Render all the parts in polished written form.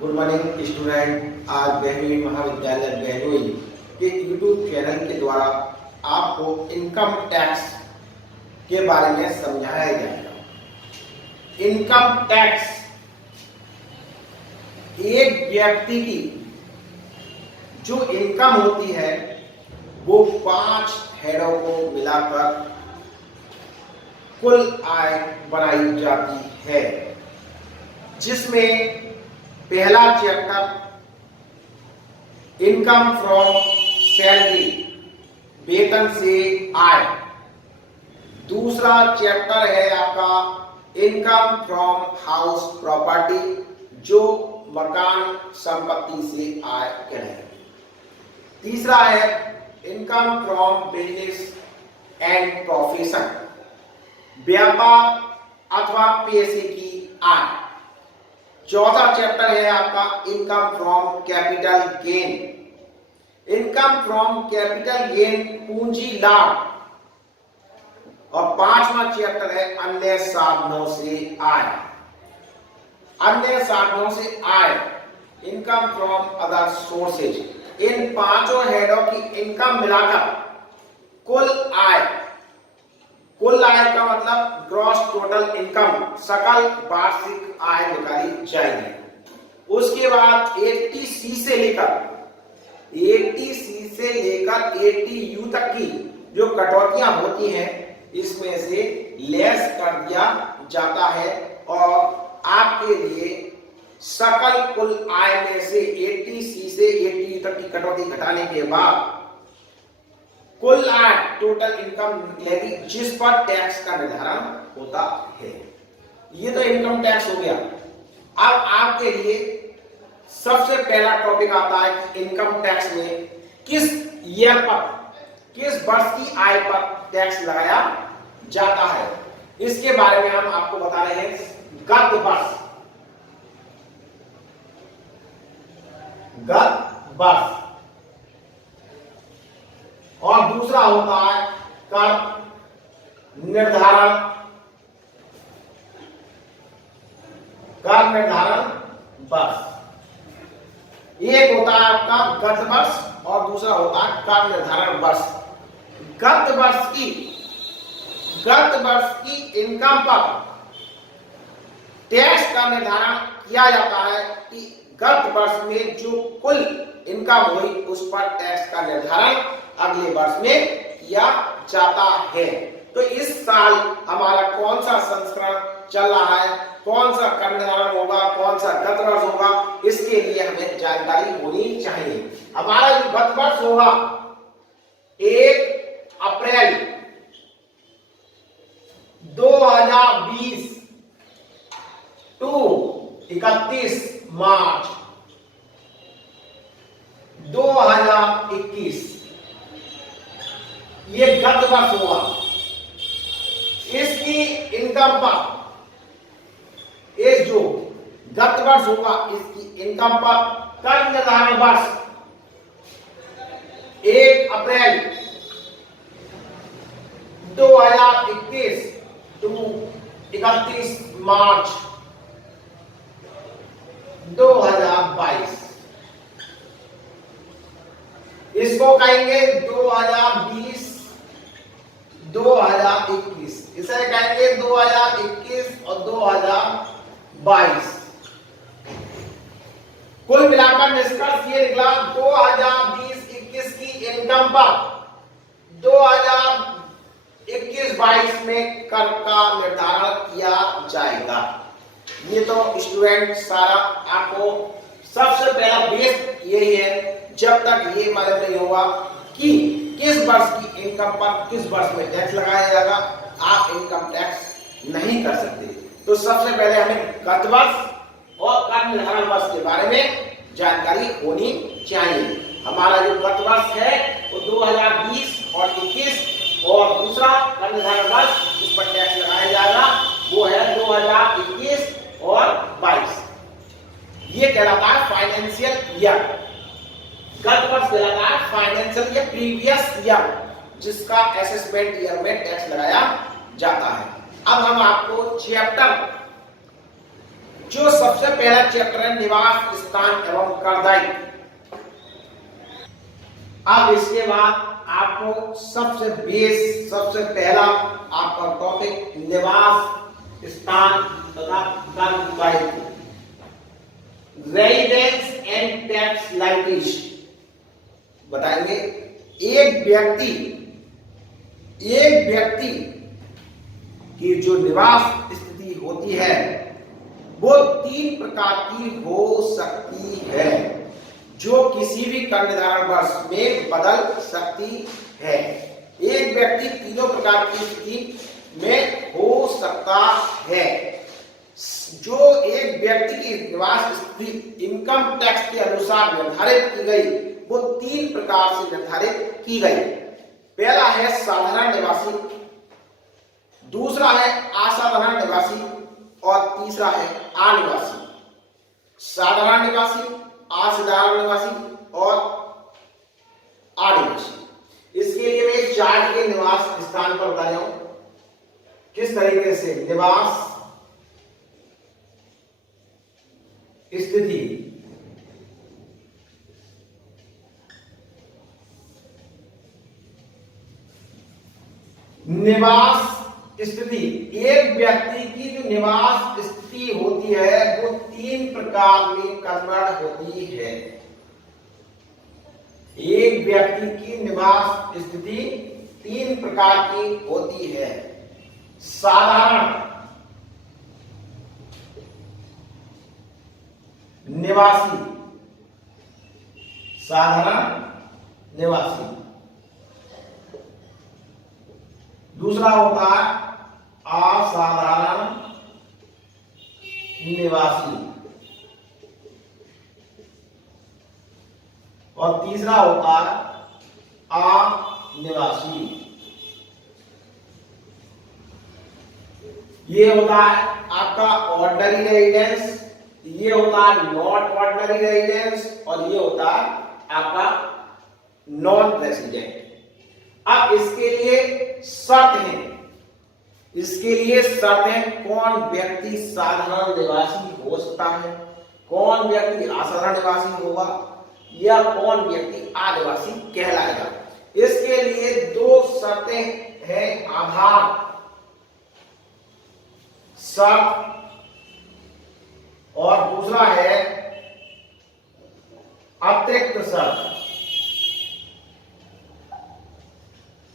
Good morning student. आज बहनोई महाविद्यालय बहनोई के यूट्यूब चैनल के द्वारा आपको इनकम टैक्स के बारे में समझाया जाएगा। इनकम टैक्स एक व्यक्ति की जो इनकम होती है वो 5 हेडों को मिलाकर कुल आय बनाई जाती है, जिसमें पहला चैप्टर इनकम फ्रॉम सैलरी, वेतन से आय। दूसरा चैप्टर है आपका इनकम फ्रॉम हाउस प्रॉपर्टी, जो मकान संपत्ति से आय कहलाएगी। तीसरा है income from business and profession, व्यापार अथवा पेशे की आय। चौथा चैप्टर है आपका income from capital gain. Income from capital gain पूंजी लाभ। और पांचवा चैप्टर है अन्य साधनों से आय। अन्य साधनों से आय, इनकम फ्रॉम अदर सोर्सेज। इन पांचों हेडों की इनकम मिलाकर कुल आय का मतलब ग्रॉस टोटल इनकम, सकल वार्षिक आय निकाली जाएगी। उसके बाद 80C से लेकर 80U तक की जो कटौतियां होती हैं, इसमें से लेस कर दिया जाता है और आपके लिए सकल कुल आय में से 80C से 80U तक की कटौती घटाने के बाद कुल आय टोटल इनकम निकलेगी, जिस पर टैक्स का निर्धारण होता है। ये तो इनकम टैक्स हो गया। अब आपके लिए सबसे पहला टॉपिक आता है कि इनकम टैक्स में किस ईयर पर, किस वर्ष की आय पर टैक्स लगाया जाता है। इसके बारे में हम आपको बता रहे हैं गत वर्ष। और दूसरा होता है कर निर्धारण वर्ष। एक होता है आपका गत वर्ष और दूसरा होता है कर निर्धारण वर्ष। गत वर्ष की इनकम पर टैक्स का निर्धारण किया जाता है कि गत वर्ष में जो कुल इनकम हुई उस पर टैक्स का निर्धारण अगले वर्ष में किया जाता है। तो इस साल हमारा कौन सा संस्करण चल रहा है, कौन सा कर निर्धारण होगा, कौन सा गत वर्ष होगा, इसके लिए हमें जानकारी होनी चाहिए। हमारा जो गत वर्ष होगा 1 अप्रैल 2020 टू 31 मार्च 2021, ये गत वर्ष होगा। इसकी इनकम पर, इस जो गत वर्ष होगा इसकी इनकम पर कर निर्धारण वर्ष 1 अप्रैल 2021 टू 31 मार्च 2022, इसको कहेंगे 2020 2021, इसे कहेंगे 2021 और 2022। कुल मिलाकर निष्कर्ष ये निकला 2020-21 की इनकम पर 2021-22 में कर का निर्धारण किया जाएगा। ये तो स्टूडेंट सारा आपको सबसे पहला बेस यही है। जब तक ये मालूम नहीं होगा कि किस वर्ष की इनकम पर किस वर्ष में टैक्स लगाया जाएगा, आप इनकम टैक्स नहीं कर सकते। तो सबसे पहले हमें गत वर्ष और कर निर्धारण वर्ष के बारे में जानकारी होनी चाहिए। हमारा जो गत वर्ष है वो 2020 और 21, और दूसरा कर निर्धारण वर्ष जिस पर टैक्स लगाया जाएगा वो है 2021 और 22। ये कहलाता है फाइनेंशियल ईयर। गत वर्ष कहलाता है फाइनेंशियल ईयर, प्रीवियस ईयर, जिसका असेसमेंट ईयर में टैक्स लगाया जाता है। अब हम आपको चैप्टर जो सबसे पहला चैप्टर है निवास स्थान एवं करदाई। अब इसके बाद आपको सबसे पहला आपका टॉपिक निवास स्थान तथा करदाई, रेजिडेंस एंड टैक्स लाइबिलिटीज बताएंगे। एक व्यक्ति की जो निवास स्थिति होती है वो 3 प्रकार की हो सकती है, जो किसी भी कर निर्धारण वर्ष में बदल सकती है। एक व्यक्ति तीनों प्रकार की स्थिति में हो सकता है। जो एक व्यक्ति की निवास स्थिति इनकम टैक्स के अनुसार निर्धारित की गई वो 3 प्रकार से निर्धारित की गई। पहला है साधारण निवासी, दूसरा है असाधारण निवासी और तीसरा है अनिवासी। साधारण निवासी, असाधारण निवासी और अनिवासी। इसके लिए मैं चार्ट के निवास स्थान पर बताया हूं किस तरीके से निवास स्थिति निवास स्थिति, एक व्यक्ति की जो निवास स्थिति होती है वो 3 प्रकार में कन्वर्ट होती है। एक व्यक्ति की निवास स्थिति 3 प्रकार की होती है। साधारण निवासी, साधारण निवासी। दूसरा होता है असाधारण निवासी और तीसरा होता है अनिवासी। ये होता है आपका ऑर्डिनरी रेजिडेंस, ये होता है नॉट ऑर्डिनरी रेजिडेंस और ये होता है आपका नॉन रेजिडेंट। अब इसके लिए शर्त है, कौन व्यक्ति साधारण निवासी हो सकता है, कौन व्यक्ति असाधारण निवासी होगा या कौन व्यक्ति अनिवासी कहलाएगा। इसके लिए 2 शर्तें हैं, आधार शर्त और दूसरा है अतिरिक्त शर्त,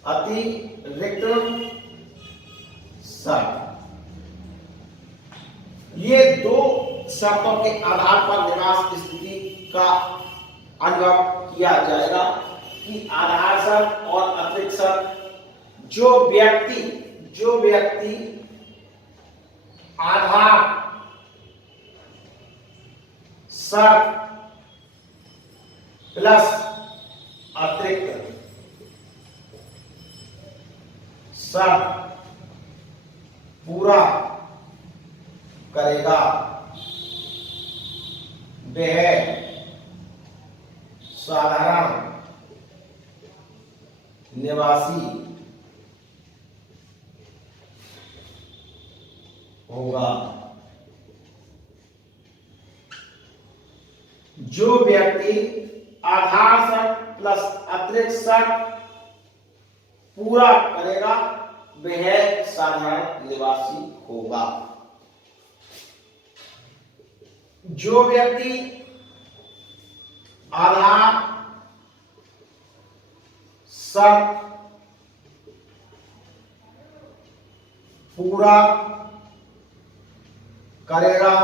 अतिरिक्त शर्त। ये 2 शर्तों के आधार पर निवास स्थिति का अनुभव किया जाएगा कि आधार शर्त और अतिरिक्त शर्त। जो व्यक्ति आधार शर्त प्लस अतिरिक्त शर्त पूरा करेगा वह साधारण निवासी होगा। जो व्यक्ति आधार शर्त प्लस अतिरिक्त शर्त पूरा करेगा वह साधारण निवासी होगा। जो व्यक्ति आधार शर्त पूरा करेगा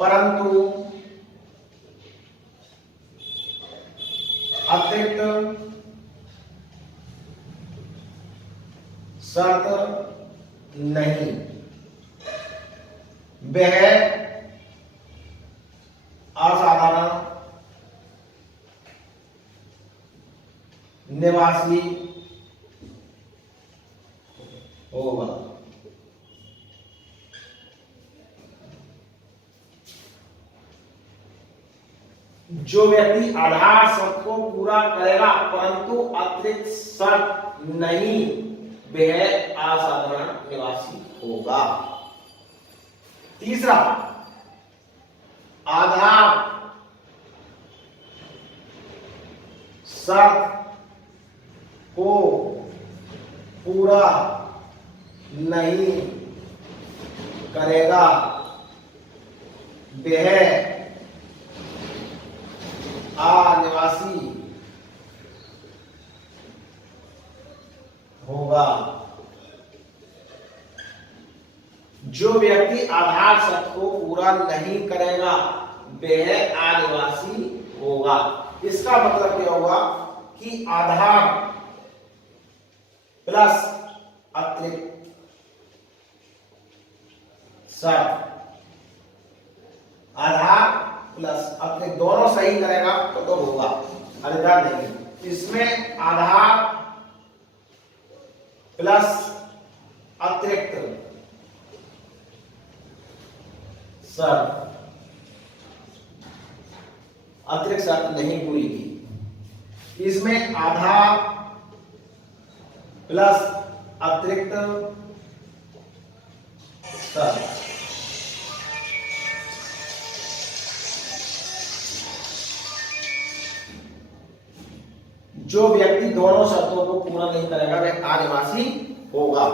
परंतु अतिरिक्त शर्त नहीं, वह असाधारण निवासी होगा। जो व्यक्ति आधार शर्त को पूरा करेगा परंतु अतिरिक्त शर्त नहीं, वह असाधारण निवासी होगा। तीसरा, आधार शर्त को पूरा नहीं करेगा वह अनिवासी होगा। जो व्यक्ति आधार शर्त को पूरा नहीं करेगा वह अनिवासी होगा। इसका मतलब क्या होगा कि आधार प्लस अतिरिक्त शर्त, आधार प्लस अतिरिक्त दोनों सही करेगा तो होगा, अन्यथा नहीं। इसमें आधार प्लस अतिरिक्त शर्त, अतिरिक्त शर्त नहीं पूरी की। इसमें आधार प्लस अतिरिक्त शर्त, जो व्यक्ति दोनों शर्तों को पूरा नहीं करेगा वह अनिवासी होगा।